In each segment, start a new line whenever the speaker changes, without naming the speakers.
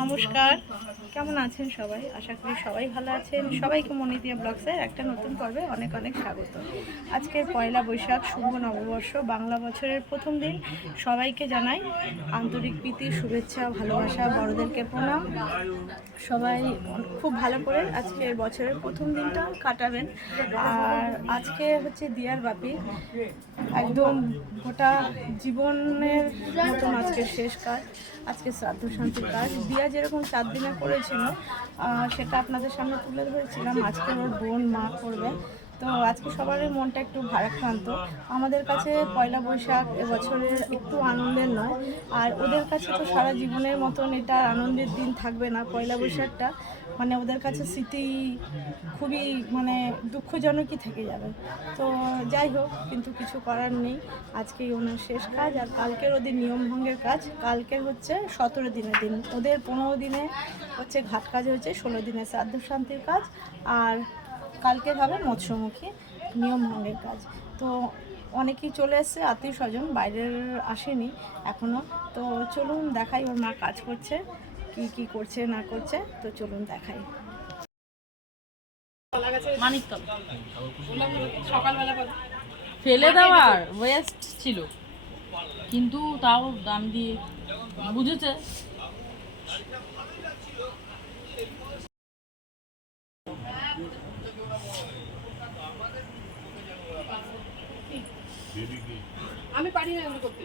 নমস্কার। কেমন আছেন সবাই? আশা করি সবাই ভালো আছেন। সবাইকে মনিদিয়া ব্লগসের একটা নতুন পর্বে অনেক অনেক স্বাগত। আজকের পয়লা বৈশাখ, শুভ নববর্ষ, বাংলা বছরের প্রথম দিন। সবাইকে জানাই আন্তরিক প্রীতি, শুভেচ্ছা, ভালোবাসা, বড়দেরকে প্রণাম। সবাই খুব ভালো করে আজকের বছরের প্রথম দিনটা কাটাবেন। আর আজকে হচ্ছে দিয়ার বাপি। একদম গোটা জীবনের মতন আজকের শেষ কাজ। আজকে শ্রাদ্ধ শান্তির কাজ। দিয়া যেরকম চার দিনে করেছিল সেটা আপনাদের সামনে তুলে ধরেছিলাম। আজকে ওর বোন মা করবে। তো আজকে সবারই মনটা একটু ভারাক্রান্ত। আমাদের কাছে পয়লা বৈশাখ এবছরের একটু আনন্দের নয়। আর ওদের কাছে তো সারা জীবনের মতন এটা আনন্দের দিন থাকবে না পয়লা বৈশাখটা। মানে ওদের কাছে স্মৃতি খুবই মানে দুঃখজনকই থেকে যাবে। তো যাই হোক, কিন্তু কিছু করার নেই। আজকেই ওনার শেষ কাজ আর কালকের ওদের নিয়মভঙ্গের কাজ। কালকে হচ্ছে সতেরো দিনের দিন। ওদের পনেরো দিনে হচ্ছে ঘাট কাজ হচ্ছে ষোলো দিনে শ্রাদ্ধ শান্তির কাজ আর কালকে হবে মৎস্যমুখী নিয়মভঙ্গের কাজ। তো অনেকেই চলে এসছে, আত্মীয় স্বজন, বাইরের আসেনি এখনও তো চলুন দেখাই ওর মা কাজ করছে। কি কি করছে না করছে তো চলুন দেখাই।
ফেলে দেওয়ার ওয়েস্ট ছিল। কিন্তু তাও দাম দিয়ে বুঝেছে।
আমি পারি না এগুলো করতে।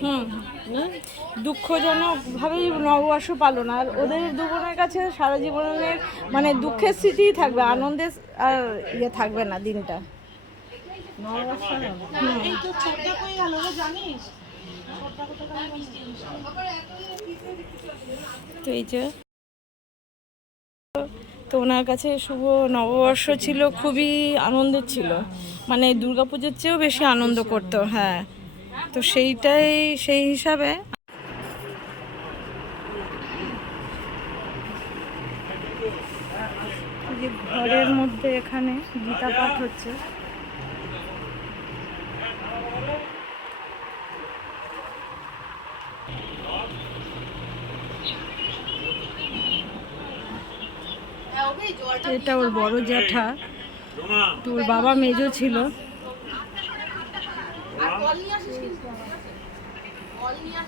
হুম দুঃখজনকভাবেই নববর্ষ পালন, আর ওদের দুজনের কাছে সারা জীবনের মানে দুঃখের স্মৃতিই থাকবে, আনন্দের আর ইয়ে থাকবে না দিনটা। তো এই যে, তো ওনার কাছে শুভ নববর্ষ ছিল, খুবই আনন্দের ছিল। মানে দুর্গাপুজোর চেয়েও বেশি আনন্দ করতো হ্যাঁ। তো সেইটাই, সেই হিসাবে যে ঘরের মধ্যে এখানে গীতা পাঠ হচ্ছে। এটা ওর বড় জ্যাঠা। তোর বাবা মেজো ছিল
দেখতে পাচ্ছে না এই যে না দেখতে পাচ্ছে না ওদিকে দেখো কাকি কাকিকে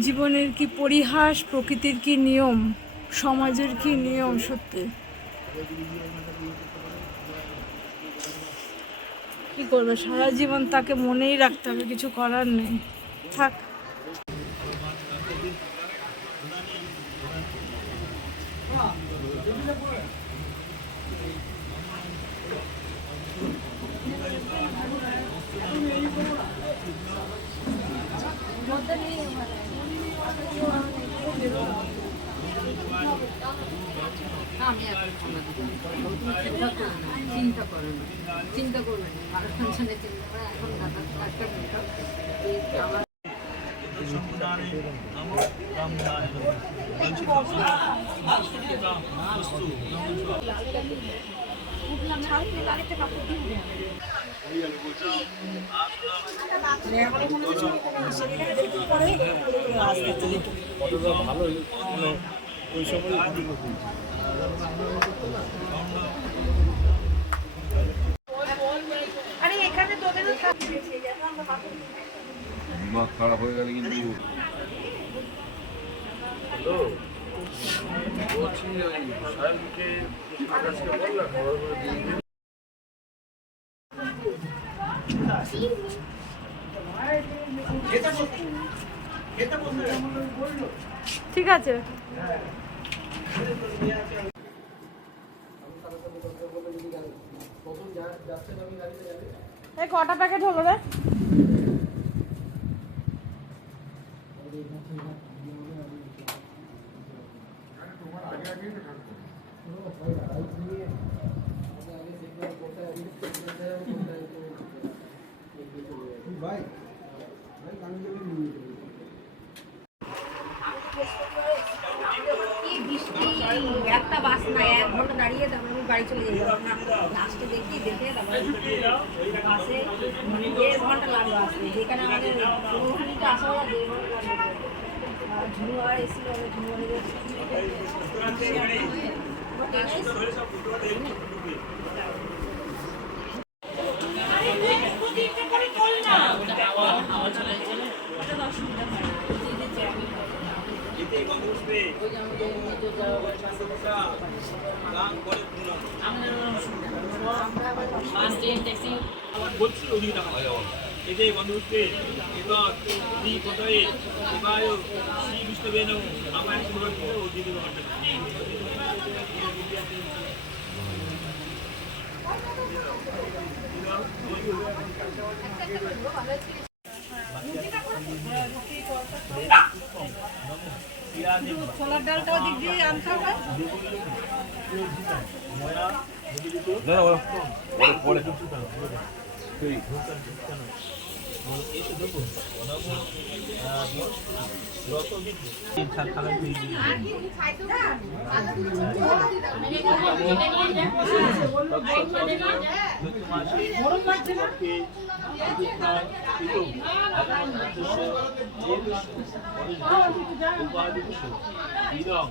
জীবনের কি পরিহাস, প্রকৃতির কি নিয়ম, সমাজের কি নিয়ম সত্যি? কি করবে? সারা জীবন তাকে মনেই রাখতে হবে, কিছু করার নেই। থাক।
আমি এখন চিন্তা করবেন চিন্তা চিন্তা চিন্তা করে একটা মিনিট
ভালো মানে ওই সময়
দিমাগ খারাপ হয়ে গেলে কিন্তু
বলছি সাহেবকে
ঠিক আছে। এই কটা প্যাকেট হলো রে
কি বৃষ্টি একটা বাস না এক ঘণ্টা দাঁড়িয়ে তারপর আমি বাড়ি চলে যাই লাস্টে দেখি দেখে তারপরে বাসে দেড় ঘণ্টা লাগল আসতে যেখানে আমাদের পনেরো মিনিটে আসা হয় দেড় ঘণ্টা লাগল আর ঝুনু আর এসেছিল আমি ঝুনু
বলছি ওদিকে টাকা। এতে বন্ধুকে এবার এই কথায়? এবার শ্রী বিষ্ণু আমার শুরু করে ও দিদি
ছোলার ডালটা ওদিক দিয়ে আনতে হবে
না না পরে পরে।
이동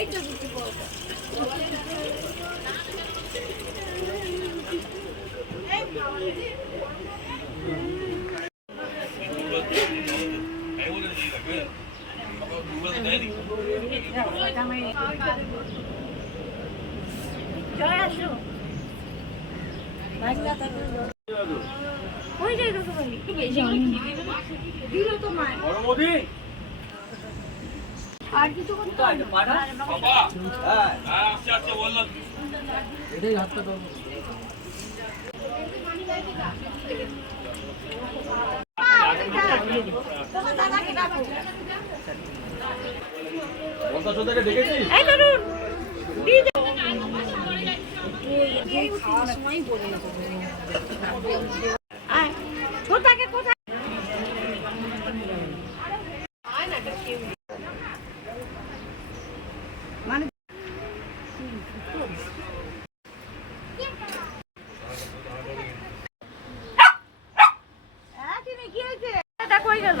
হবে
আস্তে আস্তে বললাম
তোমার দাদাকে ডাকো
এই খাওয়ার সময় বলি না
আয় কোথাকে কোথায় মানে হ্যাঁ, তুমি কি হয়েছে? এটা কই গেল?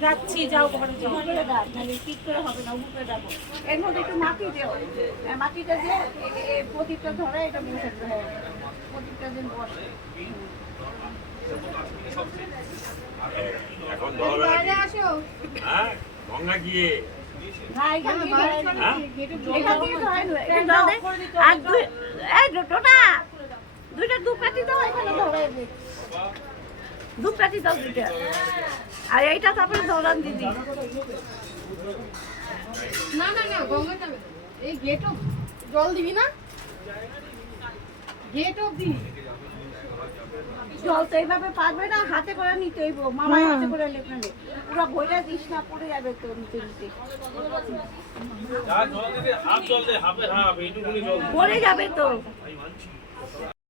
যাচ্ছি যাও ঘরে যাও ঠিক করে হবে না উপরে যাব এর মধ্যে একটু মাটি দেও। মাটিটা এ- প্রদীপটা ধরে এটা বসে প্রদীপটা দিন বসে।
এখন ধরা হ্যাঁ গঙ্গা গিয়ে।
দিয়ে ধরে না। দুইটা দু পাটি দাও এখানে ধরে দে দু পাটি দাও দুইটা। আর এইটা তারপরে ধরান দিদি।
না না না গঙ্গা যাবে এই গেট জল দিবি না? গেট অব্দি
জল তো এইভাবে পারবে না হাতে করে নিতে হইব। মামাই হাতে করে লেখা নে পুরো বইটা দিস না পড়ে যাবে তো নিতে নিতে। পড়ে যাবে তো যারা চাইব তারা হাতে দাও।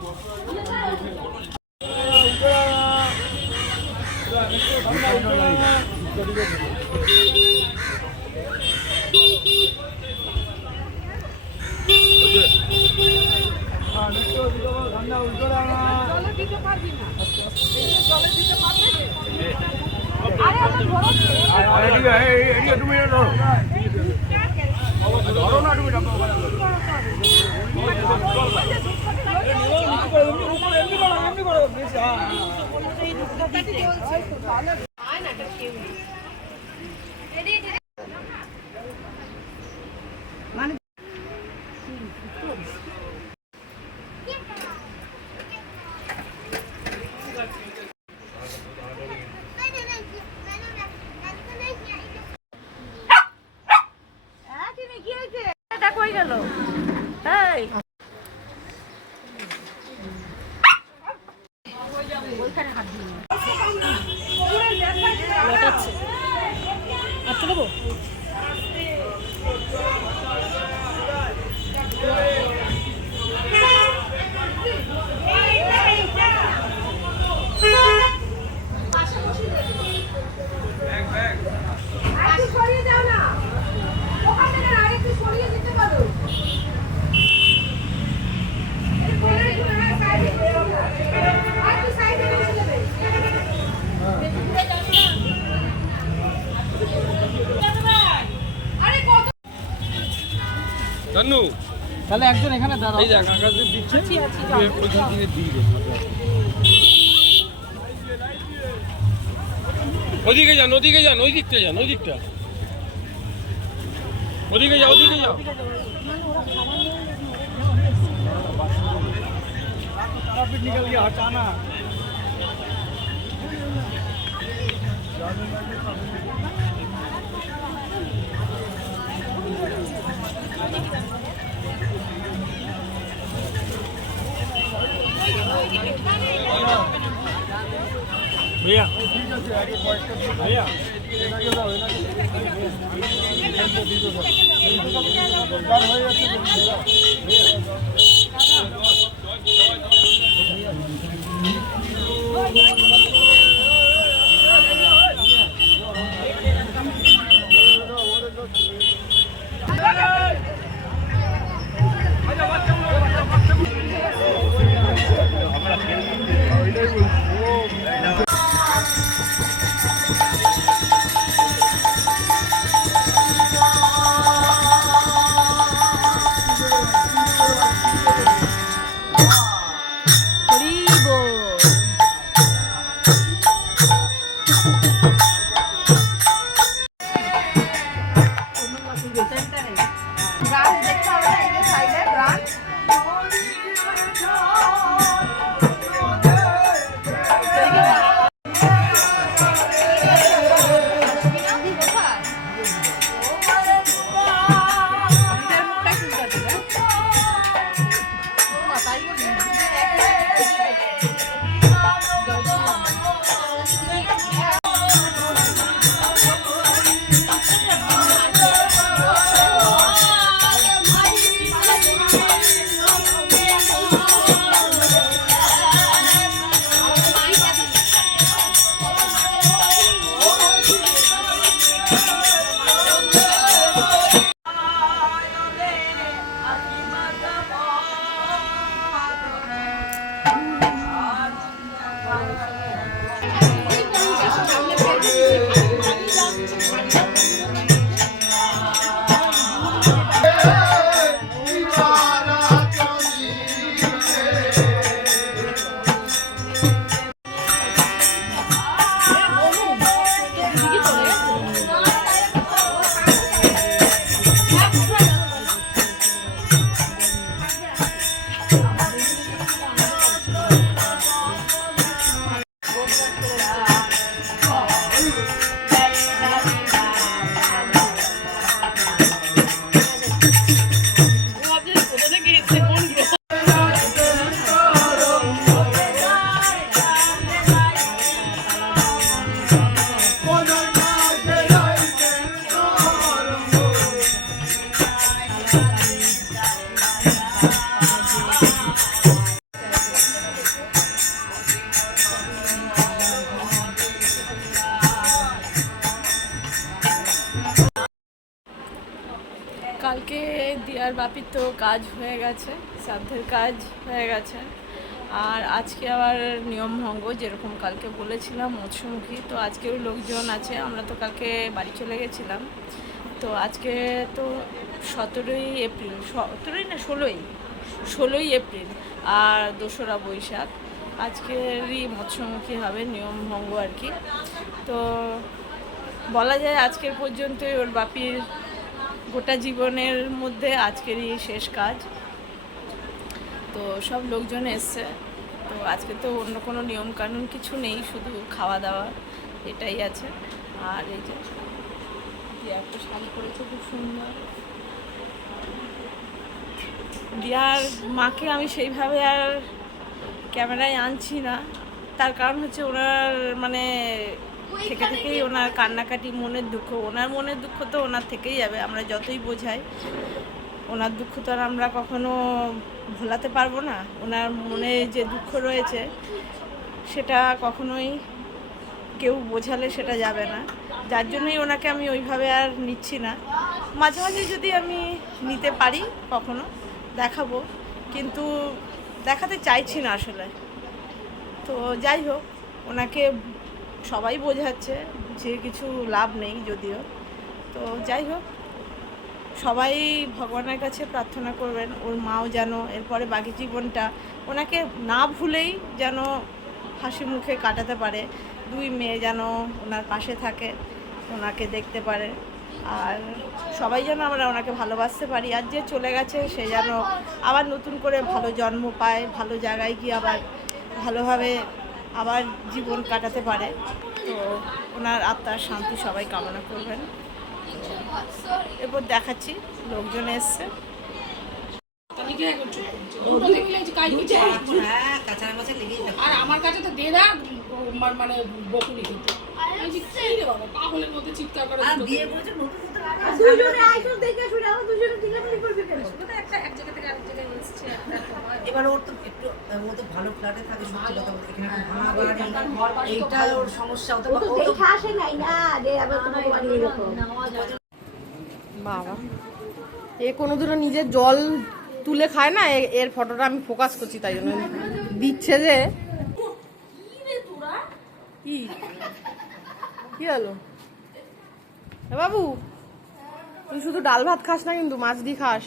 তুমি ধরো।
দেখো
তাহলে একজন এখানে দাঁড়াও
এই দেখ আকাশে দিচ্ছে ওইখান থেকে দিয়ে দে ওদিকে যান ওদিকে যান ওই দিকটা যান ওই দিকটা ওদিকে যাও ওদিকে যাও
ट्रैफिक निकल गया हटाना भैया भैया
হয়ে যাচ্ছে তো কাজ হয়ে গেছে, শ্রাদ্ধের কাজ হয়ে গেছে। আর আজকে আবার নিয়ম ভঙ্গ, যেরকম কালকে বলেছিলাম মৎস্যমুখী। তো আজকেও লোকজন আছে, আমরা তো কালকে বাড়ি চলে গেছিলাম। তো আজকে তো সতেরোই এপ্রিল, সতেরোই না ষোলোই? ষোলোই এপ্রিল, আর দোসরা বৈশাখ। আজকেরই মৎস্যমুখী হবে, নিয়ম ভঙ্গ আর কি। তো বলা যায় আজকের পর্যন্তই, ওর বাপির গোটা জীবনের মধ্যে আজকেরই শেষ কাজ। তো সব লোকজন এসছে। তো আজকে তো অন্য কোনো নিয়ম কানুন কিছু নেই, শুধু খাওয়া দাওয়া এটাই আছে। আর এই যে একটা শাড়ি পরেছে, খুব সুন্দর। দিয়ার মাকে আমি সেইভাবে আর ক্যামেরায় আনছি না। তার কারণ হচ্ছে ওনার মানে থেকে থেকেই ওনার কান্নাকাটি মনের দুঃখ। ওনার মনের দুঃখ তো ওনার থেকেই যাবে আমরা যতই বোঝাই। ওনার দুঃখ তো আর আমরা কখনো ভোলাতে পারব না। ওনার মনে যে দুঃখ রয়েছে সেটা কখনোই কেউ বোঝালে সেটা যাবে না। যার জন্যই ওনাকে আমি ওইভাবে আর নিচ্ছি না। মাঝে মাঝে যদি আমি নিতে পারি কখনো দেখাবো। কিন্তু দেখাতে চাইছি না আসলে। তো যাই হোক ওনাকে সবাই বোঝাচ্ছে, যে কিছু লাভ নেই যদিও। তো যাই হোক, সবাই ভগবানের কাছে প্রার্থনা করবেন, ওর মাও যেন এরপরে বাকি জীবনটা ওনাকে না ভুলেই যেন হাসি মুখে কাটাতে পারে, দুই মেয়ে যেন ওনার পাশে থাকে, ওনাকে দেখতে পারে। আর সবাই যেন আমরা ওনাকে ভালোবাসতে পারি, আর যে চলে গেছে সে যেন আবার নতুন করে ভালো জন্ম পায়, ভালো জায়গায় গিয়ে আবার ভালোভাবে আবার জীবন কাটাতে পারে। তো ওনার আত্মার শান্তি সবাই কামনা করবেন। এরপর দেখাচ্ছি লোকজন এসছে।
হ্যাঁ
আর আমার কাছে তো দেদা মানে বকুনি কিন্তু পাগলের মধ্যে চিৎকার করে
বিয়ে করেছে নতুন নতুন
দুজনে আইসো দেখে শুনে আমার দুজনে চিল্লাপাল্লি করবে কেন?
এবার ওর তো একটু ও তো ভালো ফ্ল্যাটে থাকে সত্যি কথা বলতে এখানে ভাঙা বাড়ি এইটা ওর সমস্যা হতে পারে ও তো
বাবা এ কোনো দিনও নিজের জল তুলে খায় না এর ফটোটা আমি ফোকাস করছি তাই জন্য দিচ্ছে যে। কি? কি হলো? বাবু তুই শুধু ডাল ভাত খাস না কিন্তু মাছ দিয়ে খাস।